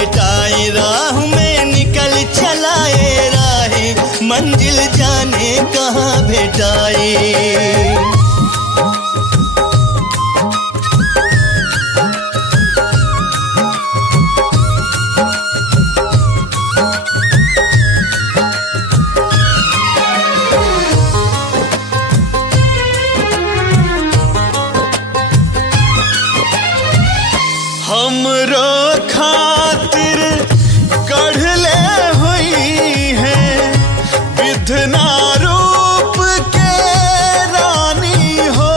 भेटाए, राह में निकल चलाए राहे, मंजिल जाने कहाँ भेटाए। हमरो खातिर गढ़ले हुई है विधना रूप के रानी हो,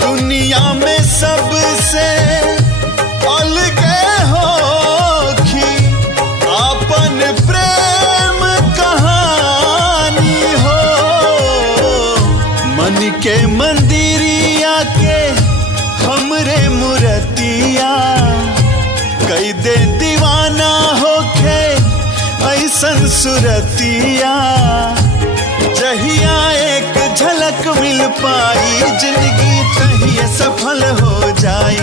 दुनिया में सबसे अलगे होखी अपन प्रेम कहानी हो। मन के मंदिरिया के हमरे मूर्तिया कई दे दीवाना होके ऐसन सुरतिया, जहिया एक झलक मिल पाई जिंदगी तहिए सफल हो जाए।